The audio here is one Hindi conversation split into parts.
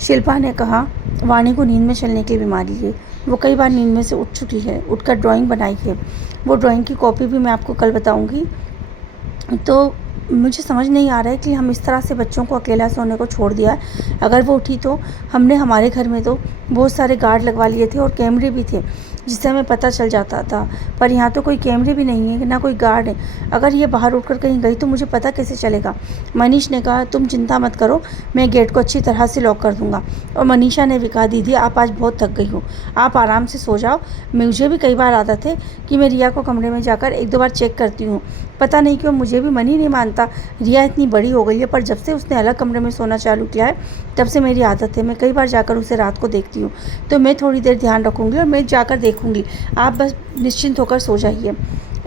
शिल्पा ने कहा, वाणी को नींद में चलने की बीमारी है। वो कई बार नींद में से उठ चुकी है, उठकर ड्राइंग बनाई है। वो ड्राइंग की कॉपी भी मैं आपको कल बताऊंगी। तो मुझे समझ नहीं आ रहा है कि हम इस तरह से बच्चों को अकेला सोने को छोड़ दिया है। अगर वो उठी तो हमने हमारे घर में तो बहुत सारे गार्ड लगवा लिए थे और कैमरे भी थे जिससे हमें पता चल जाता था, पर यहाँ तो कोई कैमरे भी नहीं है, ना कोई गार्ड है। अगर ये बाहर उठकर कहीं गई तो मुझे पता कैसे चलेगा। मनीष ने कहा, तुम चिंता मत करो, मैं गेट को अच्छी तरह से लॉक कर दूंगा। और मनीषा ने भी कहा, दीदी आप आज बहुत थक गई हो, आप आराम से सो जाओ। मुझे भी कई बार आदत है कि मैं रिया को कमरे में जाकर एक दो बार चेक करती हूँ। पता नहीं क्यों मुझे भी मन ही नहीं मानता। रिया इतनी बड़ी हो गई है, पर जब से उसने अलग कमरे में सोना चालू किया है तब से मेरी आदत है, मैं कई बार जाकर उसे रात को देखती हूँ। तो मैं थोड़ी देर ध्यान रखूँगी और मैं जाकर देखूँगी, आप बस निश्चिंत होकर सो जाइए।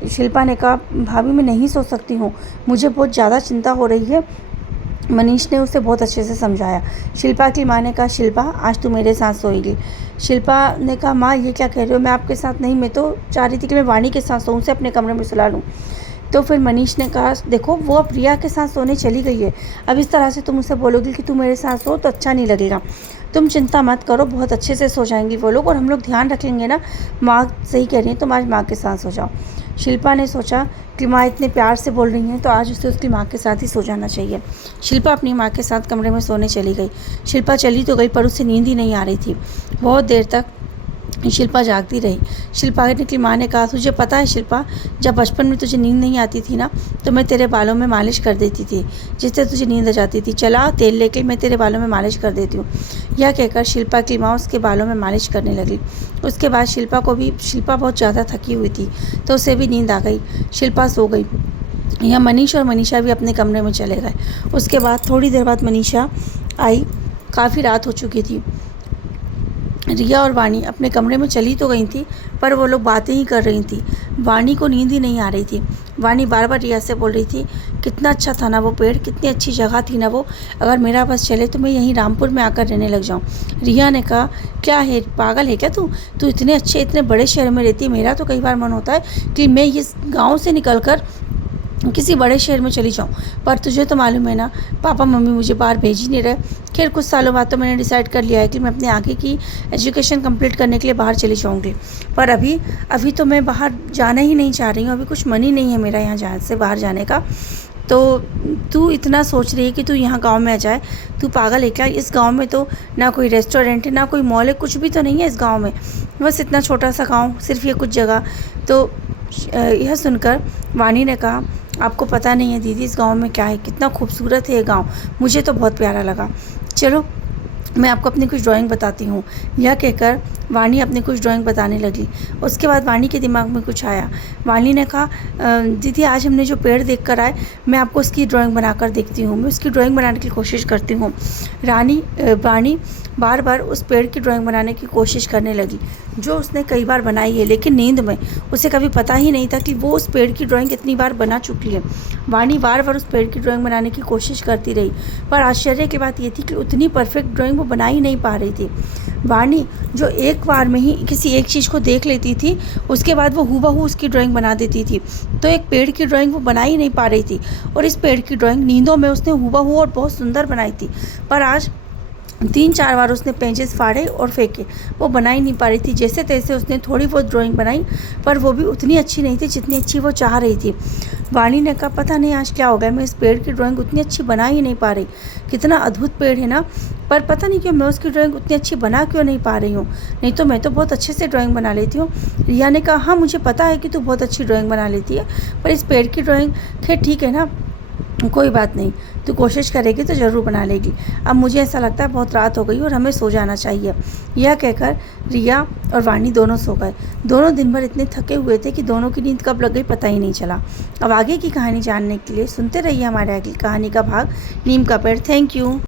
शिल्पा ने कहा, भाभी मैं नहीं सो सकती हूँ, मुझे बहुत ज़्यादा चिंता हो रही है। मनीष ने उसे बहुत अच्छे से समझाया। शिल्पा की माँ ने कहा, शिल्पा आज तू मेरे साथ सोएगी। शिल्पा ने कहा, माँ ये क्या कह रहे हो, मैं आपके साथ नहीं, मैं तो चाह रही थी कि मैं वाणी के साथ सोऊं, उसे अपने कमरे में सुला लूँ। तो फिर मनीष ने कहा, देखो वो अब रिया के साथ सोने चली गई है, अब इस तरह से तुम उसे बोलोगी कि तू मेरे साथ सो तो अच्छा नहीं लगेगा। तुम चिंता मत करो, बहुत अच्छे से सो जाएंगी वो लोग और हम लोग ध्यान रख लेंगे ना। माँ सही कह रही है, तुम आज माँ के साथ सो जाओ। शिल्पा ने सोचा कि माँ इतने प्यार से बोल रही हैं तो आज उसे उसकी माँ के साथ ही सो जाना चाहिए। शिल्पा अपनी माँ के साथ कमरे में सोने चली गई। शिल्पा चली तो गई पर उसे नींद ही नहीं आ रही थी। बहुत देर तक शिल्पा जागती रही। शिल्पा की माँ ने कहा, तुझे पता है शिल्पा, जब बचपन में तुझे नींद नहीं आती थी ना तो मैं तेरे बालों में मालिश कर देती थी, जिससे तुझे नींद आ जाती थी। चला तेल लेके मैं तेरे बालों में मालिश कर देती हूँ। यह कहकर शिल्पा की माँ उसके बालों में मालिश करने लगी। उसके बाद शिल्पा बहुत ज़्यादा थकी हुई थी तो उसे भी नींद आ गई। शिल्पा सो गई। यहाँ मनीष और मनीषा भी अपने कमरे में चले गए। उसके बाद थोड़ी देर बाद मनीषा आई। काफ़ी रात हो चुकी थी। रिया और वाणी अपने कमरे में चली तो गई थी पर वो लोग बातें ही कर रही थी। वाणी को नींद ही नहीं आ रही थी। वाणी बार बार रिया से बोल रही थी, कितना अच्छा था ना वो पेड़, कितनी अच्छी जगह थी ना वो, अगर मेरा बस चले तो मैं यहीं रामपुर में आकर रहने लग जाऊं। रिया ने कहा, क्या है पागल है क्या तू तू इतने अच्छे इतने बड़े शहर में रहती है, मेरा तो कई बार मन होता है कि मैं इस गाँव से निकल कर किसी बड़े शहर में चली जाऊँ, पर तुझे तो मालूम है ना पापा मम्मी मुझे बाहर भेज ही नहीं रहे। खैर कुछ सालों बाद तो मैंने डिसाइड कर लिया है कि मैं अपने आगे की एजुकेशन कंप्लीट करने के लिए बाहर चली जाऊँगी, पर अभी तो मैं बाहर जाना ही नहीं चाह रही हूँ। अभी कुछ मन ही नहीं है मेरा यहाँ जहाँ से बाहर जाने का। तो तू इतना सोच रही है कि तू यहाँ गांव में आ जाए, तू पागल है क्या? इस गांव में तो ना कोई रेस्टोरेंट है ना कोई मॉल है, कुछ भी तो नहीं है इस गांव में, बस इतना छोटा सा गांव, सिर्फ ये कुछ जगह। तो यह सुनकर वाणी ने कहा, आपको पता नहीं है दीदी इस गांव में क्या है, कितना खूबसूरत है ये गांव, मुझे तो बहुत प्यारा लगा। चलो मैं आपको अपनी कुछ ड्राइंग बताती हूँ। यह कहकर वाणी अपनी कुछ ड्राइंग बताने लगी। उसके बाद वाणी के दिमाग में कुछ आया। वाणी ने कहा, दीदी आज हमने जो पेड़ देख कर आए, मैं आपको उसकी ड्राइंग बनाकर देखती हूँ। मैं उसकी ड्राइंग बनाने की कोशिश करती हूँ। वाणी बार बार उस पेड़ की ड्राइंग बनाने की कोशिश करने लगी जो उसने कई बार बनाई है, लेकिन नींद में उसे कभी पता ही नहीं था कि वो उस पेड़ की ड्राइंग इतनी बार बना चुकी है। वाणी बार बार उस पेड़ की ड्राइंग बनाने की कोशिश करती रही, पर आश्चर्य की बात ये थी कि उतनी परफेक्ट ड्राइंग वो बना ही नहीं पा रही थी। वाणी जो एक बार में ही किसी एक चीज़ को देख लेती थी, उसके बाद वो हूबहू उसकी ड्राइंग बना देती थी, तो एक पेड़ की ड्राइंग वो बना ही नहीं पा रही थी। और इस पेड़ की ड्राइंग नींदों में उसने हूबहू और बहुत सुंदर बनाई थी, पर आज 3-4 बार उसने पेंचेस फाड़े और फेंके, वो बना ही नहीं पा रही थी। जैसे तैसे उसने थोड़ी बहुत ड्राइंग बनाई, पर वो भी उतनी अच्छी नहीं थी जितनी अच्छी वो चाह रही थी। वाणी ने कहा, पता नहीं आज क्या हो गया, मैं इस पेड़ की ड्राइंग उतनी अच्छी बना ही नहीं पा रही। कितना अद्भुत पेड़ है ना, पर पता नहीं क्यों मैं उसकी ड्राइंग उतनी अच्छी बना क्यों नहीं पा रही हूँ। नहीं तो मैं तो बहुत अच्छे से ड्राइंग बना लेती हूँ। रिया ने कहा, हाँ मुझे पता है कि तू बहुत अच्छी ड्राइंग बना लेती है, पर इस पेड़ की ड्राइंग खैर ठीक है ना, कोई बात नहीं, तू कोशिश करेगी तो ज़रूर बना लेगी। अब मुझे ऐसा लगता है बहुत रात हो गई और हमें सो जाना चाहिए। यह कहकर रिया और वाणी दोनों सो गए। दोनों दिन भर इतने थके हुए थे कि दोनों की नींद कब लग गई पता ही नहीं चला। अब आगे की कहानी जानने के लिए सुनते रहिए हमारे आगे कहानी का भाग नीम का पेड़। Thank you.